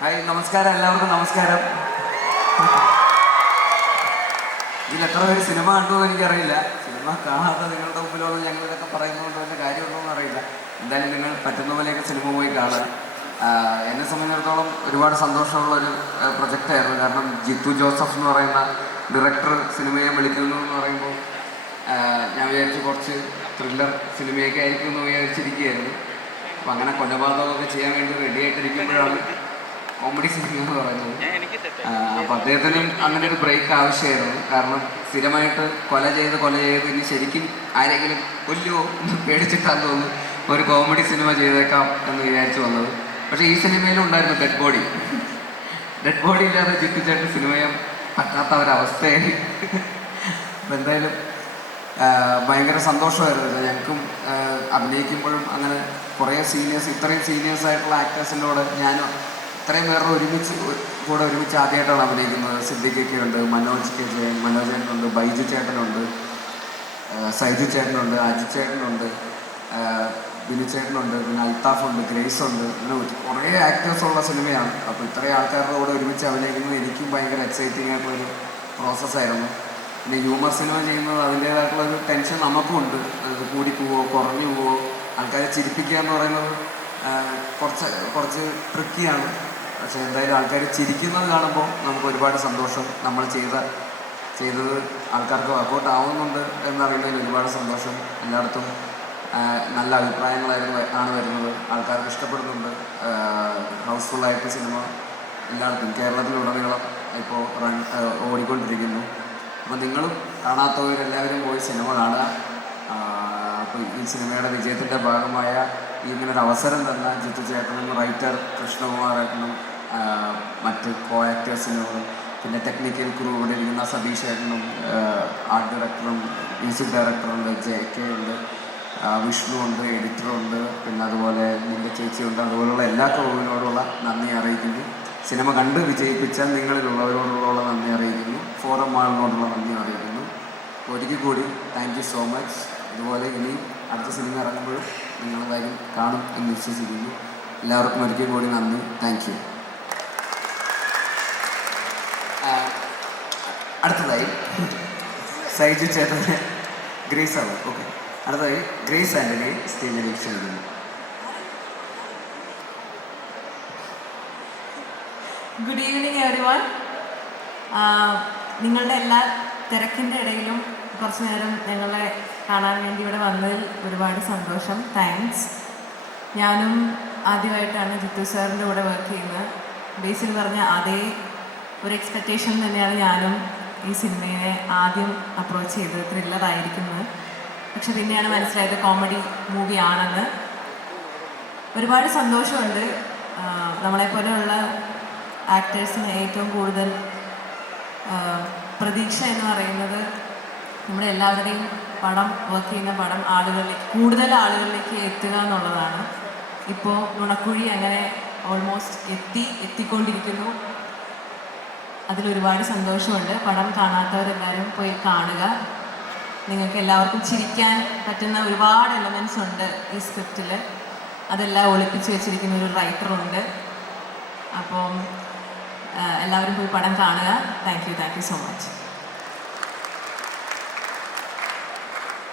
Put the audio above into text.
Hi നമസ്കാരം എല്ലാവർക്കും നമസ്കാരം. ഇതിൽ എത്ര പേര് സിനിമ കണ്ടു എനിക്കറിയില്ല. സിനിമ കാണാത്ത നിങ്ങളുടെ മുമ്പിലുള്ള ഞങ്ങൾ ഇതൊക്കെ പറയുന്നതുകൊണ്ട് വല്ല കാര്യമൊന്നും അറിയില്ല. എന്തായാലും നിങ്ങൾ പറ്റുന്ന പോലെയൊക്കെ സിനിമ പോയി കാണുക. എന്നെ സംബന്ധിച്ചിടത്തോളം ഒരുപാട് സന്തോഷമുള്ള ഒരു പ്രൊജക്റ്റായിരുന്നു കാരണം ജിത്തു ജോസഫ് എന്ന് പറയുന്ന ഡയറക്ടർ സിനിമയെ വിളിക്കുന്നു എന്ന് പറയുമ്പോൾ ഞാൻ വിചാരിച്ചു കുറച്ച് ത്രില്ലർ സിനിമയൊക്കെ ആയിരിക്കും എന്ന് വിചാരിച്ചിരിക്കുകയായിരുന്നു. അപ്പം അങ്ങനെ കൊലപാതകമൊക്കെ ചെയ്യാൻ വേണ്ടി റെഡി ആയിട്ടിരിക്കുമ്പോഴാണ് കോമഡി സിനിമ എന്ന് പറയുന്നത്. അപ്പം അദ്ദേഹത്തിനും അങ്ങനെ ഒരു ബ്രേക്ക് ആവശ്യമായിരുന്നു. കാരണം സ്ഥിരമായിട്ട് കൊല ചെയ്ത് കൊല ചെയ്ത് ഇനി ശരിക്കും ആരെങ്കിലും കൊല്ലുമോ എന്ന് പേടിച്ചിട്ടാന്ന് തോന്നുന്നു ഒരു കോമഡി സിനിമ ചെയ്തേക്കാം എന്ന് വിചാരിച്ചു വന്നത്. പക്ഷേ ഈ സിനിമയിലും ഉണ്ടായിരുന്നു ഡെഡ് ബോഡി ഡെഡ് ബോഡി ഇല്ലാതെ ചിട്ടിച്ചേട്ടൻ സിനിമയും പറ്റാത്ത ഒരവസ്ഥയായി. അപ്പൊ എന്തായാലും ഭയങ്കര സന്തോഷമായിരുന്നു. ഞങ്ങൾക്കും അഭിനയിക്കുമ്പോഴും അങ്ങനെ കുറേ സീനിയേഴ്സ് ഇത്രയും സീനിയേഴ്സ് ആയിട്ടുള്ള ആക്ടേഴ്സിന്റെ കൂടെ ഞാനും ഇത്രയും പേരുടെ ഒരുമിച്ച് കൂടെ ഒരുമിച്ച് ആദ്യമായിട്ടാണ് അഭിനയിക്കുന്നത്. സിദ്ദിഖൊക്കെ ഉണ്ട് മനോജ് കെ ജയൻ മനോജ് ചേട്ടനുണ്ട് ബൈജു ചേട്ടനുണ്ട് സൈജു ചേട്ടനുണ്ട് അജിത് ചേട്ടനുണ്ട് ബിനുചേട്ടനുണ്ട് ബിനു ചേട്ടനുണ്ട് പിന്നെ അൽത്താഫ് ഉണ്ട് ഗ്രേസ് ഉണ്ട് അങ്ങനെ കുറേ ആക്ടേഴ്സ് ഉള്ള സിനിമയാണ്. അപ്പോൾ ഇത്രയും ആൾക്കാരുടെ കൂടെ ഒരുമിച്ച് അഭിനയിക്കുന്നത് എനിക്കും ഭയങ്കര എക്സൈറ്റിംഗ് ആയിട്ടുള്ളൊരു പ്രോസസ്സായിരുന്നു പിന്നെ ഹ്യൂമർ സിനിമ ചെയ്യുന്നത് അതിന്റേതായിട്ടുള്ള ഒരു ടെൻഷൻ നമുക്കും ഉണ്ട്. അത് കൂടി പോവോ കുറഞ്ഞു പോവോ ആൾക്കാരെ ചിരിപ്പിക്കുക എന്ന് പറയുന്നത് കുറച്ച് കുറച്ച് ട്രിക്കിയാണ് പക്ഷേ എന്തായാലും ആൾക്കാർ ചിരിക്കുന്നത് കാണുമ്പോൾ നമുക്ക് ഒരുപാട് സന്തോഷം. നമ്മൾ ചെയ്ത ചെയ്തത് ആൾക്കാർക്ക് വർക്കൗട്ട് ആവുന്നുണ്ട് എന്നറിയുന്നതിൽ ഒരുപാട് സന്തോഷം. എല്ലായിടത്തും നല്ല അഭിപ്രായങ്ങളായിരുന്നു ആണ് വരുന്നത്. ആൾക്കാർക്ക് ഇഷ്ടപ്പെടുന്നുണ്ട്. ഹൗസ്ഫുള്ളായിട്ട് സിനിമ എല്ലായിടത്തും കേരളത്തിലുടനീളം ഇപ്പോൾ റൺ ഓടിക്കൊണ്ടിരിക്കുന്നു. അപ്പോൾ നിങ്ങളും കാണാത്തവരെല്ലാവരും പോയി സിനിമ കാണുക. അപ്പോൾ ഈ സിനിമയുടെ വിജയത്തിന്റെ ഭാഗമായ ഇങ്ങനൊരു അവസരം തന്ന ജിത്തു ചേട്ടനും റൈറ്റർ കൃഷ്ണകുമാറേട്ടനും ആ, മറ്റ് കോ ആക്ടേഴ്സിനും പിന്നെ ടെക്നിക്കൽ ക്രൂ ഇവിടെ ഇരിക്കുന്ന സതീഷ് ചേട്ടനും ആർട്ട് ഡയറക്ടറും മ്യൂസിക് ഡയറക്ടറുണ്ട് ജെ കെ ഉണ്ട് വിഷ്ണു ഉണ്ട് എഡിറ്ററുണ്ട് പിന്നെ അതുപോലെ നിന്റെ ചേച്ചിയുണ്ട് അതുപോലുള്ള എല്ലാ ക്രൂവിനോടുള്ള നന്ദി അറിയിക്കുന്നു. സിനിമ കണ്ട് വിജയിപ്പിച്ച നിങ്ങളിലുള്ളവരോടുള്ള നന്ദി അറിയിക്കുന്നു. ഫോറം മാളിനോടുള്ള നന്ദി അറിയിക്കുന്നു. ഒരിക്കൽ കൂടി താങ്ക് യു സോ മച്ച് അതുപോലെ ഇനി അടുത്ത സിനിമ ഇറങ്ങുമ്പോഴും നിങ്ങൾ വരും കാണും എന്ന് വിശ്വസിക്കുന്നു. എല്ലാവർക്കും ഒരിക്കൽ കൂടി നന്ദി. താങ്ക് യു അടുത്തതായി സൈജു ചേട്ടന് ഗ്രേസ് ആവും. ഓക്കെ. അടുത്തതായി ഗ്രേസ് ആന്റണി സ്റ്റേജിലേക്ക് ക്ഷണിക്കുന്നു ഗുഡ് ഈവനിങ് എവറി വൺ നിങ്ങളുടെ എല്ലാ തിരക്കിന്റെ ഇടയിലും കുറച്ച് നേരം ഞങ്ങളെ കാണാൻ വേണ്ടി ഇവിടെ വന്നതിൽ ഒരുപാട് സന്തോഷം. താങ്ക്സ് ഞാനും ആദ്യമായിട്ടാണ് ജിത്തു സാറിന്റെ കൂടെ വർക്ക് ചെയ്യുന്നത്. ബേസിൽ പറഞ്ഞ അതേ ഒരു എക്സ്പെക്റ്റേഷൻ തന്നെയാണ് ഞാനും ഈ സിനിമയെ ആദ്യം അപ്രോച്ച് ചെയ്തത് ത്രില്ലറായിരിക്കുന്നത് പക്ഷെ പിന്നെയാണ് മനസ്സിലായത് കോമഡി മൂവി ആണെന്ന്. ഒരുപാട് സന്തോഷമുണ്ട്. നമ്മളെപ്പോലെയുള്ള ആക്ടേഴ്സിന് ഏറ്റവും കൂടുതൽ പ്രതീക്ഷ എന്ന് പറയുന്നത് നമ്മുടെ എല്ലാവരുടെയും പടം വർക്ക് ചെയ്യുന്ന പടം ആളുകളിലേക്ക് കൂടുതൽ ആളുകളിലേക്ക് എത്തുക എന്നുള്ളതാണ്. ഇപ്പോൾ നുണക്കുഴി അങ്ങനെ ഓൾമോസ്റ്റ് എത്തി എത്തിക്കൊണ്ടിരിക്കുന്നു. അതിലൊരുപാട് സന്തോഷമുണ്ട്. പടം കാണാത്തവരെല്ലാവരും പോയി കാണുക. നിങ്ങൾക്ക് എല്ലാവർക്കും ചിരിക്കാൻ പറ്റുന്ന ഒരുപാട് എലമെൻസ് ഉണ്ട് ഈ സ്ക്രിപ്റ്റിൽ അതെല്ലാം ഒളിപ്പിച്ച് വെച്ചിരിക്കുന്ന ഒരു റൈറ്ററുണ്ട് അപ്പം എല്ലാവരും പോയി പടം കാണുക. Thank you thank you so much